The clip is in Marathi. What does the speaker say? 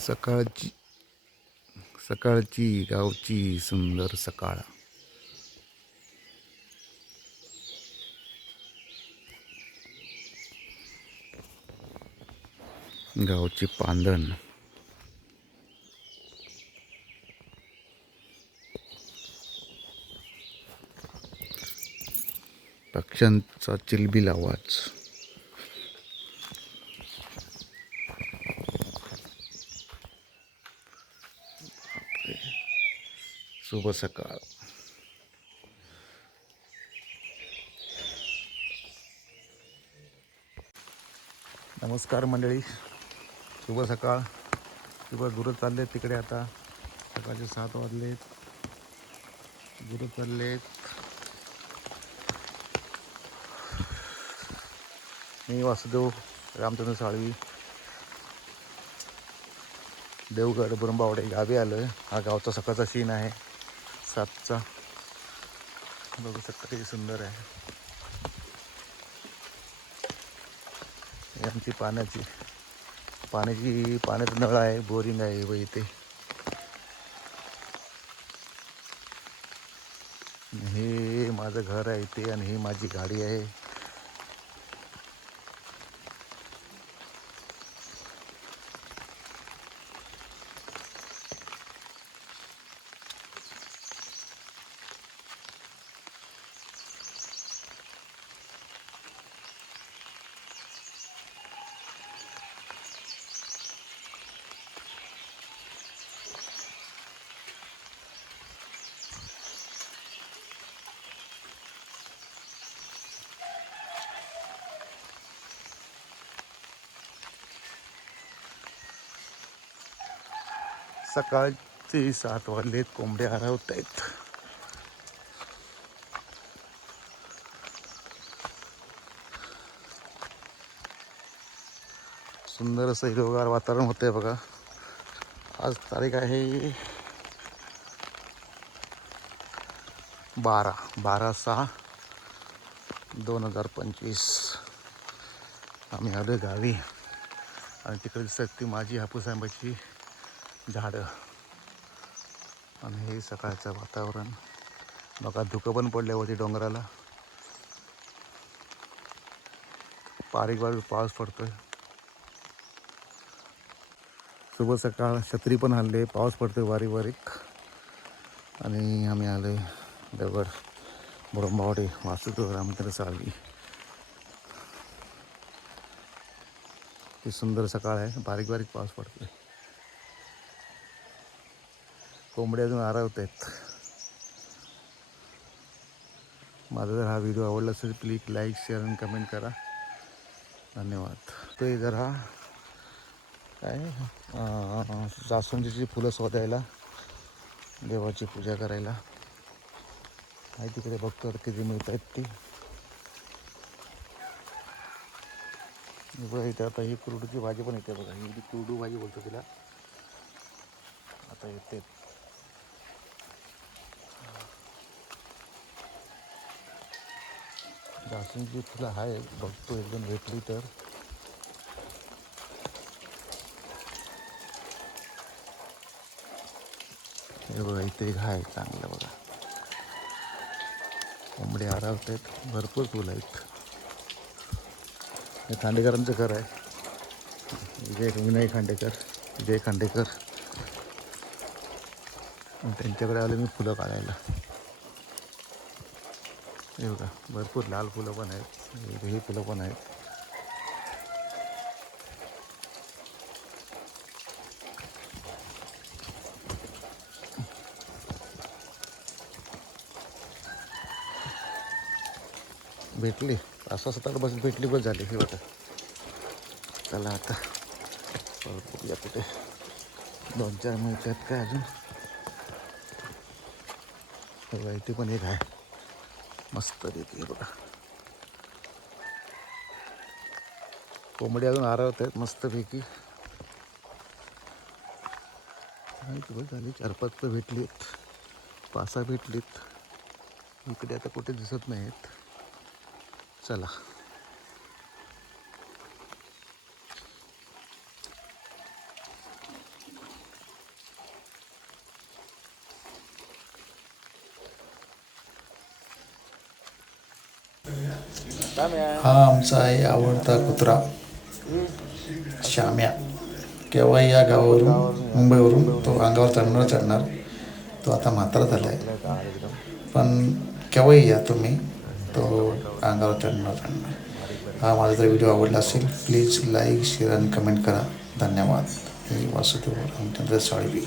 सकाळची सकाळची गावची सुंदर सकाळ. गावची पांदण पक्ष्यांचा चिलबिल आवाज. शुभ सकाळ. नमस्कार मंडळी. शुभ सकाळ. शुभ दूर चाललेत तिकडे आता. सकाळचे सात वाजलेत. दूर चाललेत. मी वासुदेव रामचंद्र साळवी. देवगड बुरंबावडे गावी आलं हा गावचा सकाळचा सीन आहे. सातचा. बघू शकता किती सुंदर आहे. आमची पाण्याची पाण्याची पाण्याचं नळ आहे बोरिंग आहे व इथे. हे माझं घर आहे इथे आणि ही माझी गाडी आहे. सकाळचे सात वाजलेत कोंबडे हरवत आहेत. सुंदर असं हिरवगार वातावरण होतंय बघा. आज तारीख आहे बारा बारा सहा दोन हजार पंचवीस. आम्ही आलो गावी. आणि तिकडे दिसत ती माझी हापूस आंब्याची झाडं. आणि हे सकाळचं वातावरण. बघा धुकं पण पडले होते डोंगराला. बारीक बारीक पाऊस पडतोय. सुबह सकाळ छत्री पण हल्ले पाऊस पडतोय बारीक बारीक. आणि आम्ही आलोय दगड मुरंबावाडी वासुदेव रामचंद्र साळवी. ही सुंदर सकाळ आहे. बारीक बारीक पाऊस पडतोय. कोंबड्या अजून आरवत आहेत माझा जर हा व्हिडिओ आवडला असेल प्लीज लाईक शेअर आणि कमेंट करा. धन्यवाद. ते जरा काय? अं, जास्वंदीची फुलं शोधायला देवाची पूजा करायला. आहे तिकडे बघतो किती मिळत आहेत ती. बघा इथे आता ही कुरडूची भाजी पण येते बघा. ही कुरडू भाजी बोलतो तिला. आता येते. जास्वंदीची फुलं आहे बघतो एकदम भेटली तर हे बघा इथे एक आहे चांगलं बघा. कोंबडे आरावत आहेत भरपूर फुलं आहेत. हे खांडेकरांचं घर आहे. विजय विनय खांडेकर विजय खांडेकर. त्यांच्याकडे आले मी फुलं काढायला. हे बघा भरपूर लाल फुलं पण आहेत. हे फुलं पण आहेत. भेटली. पाच सहा सात आठ बस भेटली बस झाली हे बघा. चला आता परत बघूया कुठे. दोन चार मिळतात काय अजून? इथे पण एक आहे. मस्त देखील बघा. कोंबडी अजून आरवत आहेत मस्तपैकी. आहेत बघ झाली चार पाच तर भेटलीत पाच सहा भेटलीत. इकडे आता कुठे दिसत नाहीत. चला. हा आमचा आहे आवडता कुत्रा. श्याम्या. केव्हाही या गावावरून मुंबईवरून तो अंगावर चढणार चढणार. तो आता म्हातारा झाला आहे पण केव्हाही या तुम्ही तो अंगावर चढणार चढणार. हा माझा जर व्हिडिओ आवडला असेल प्लीज लाईक शेअर आणि कमेंट करा. धन्यवाद. मी वासुदेव रामचंद्र साळवी.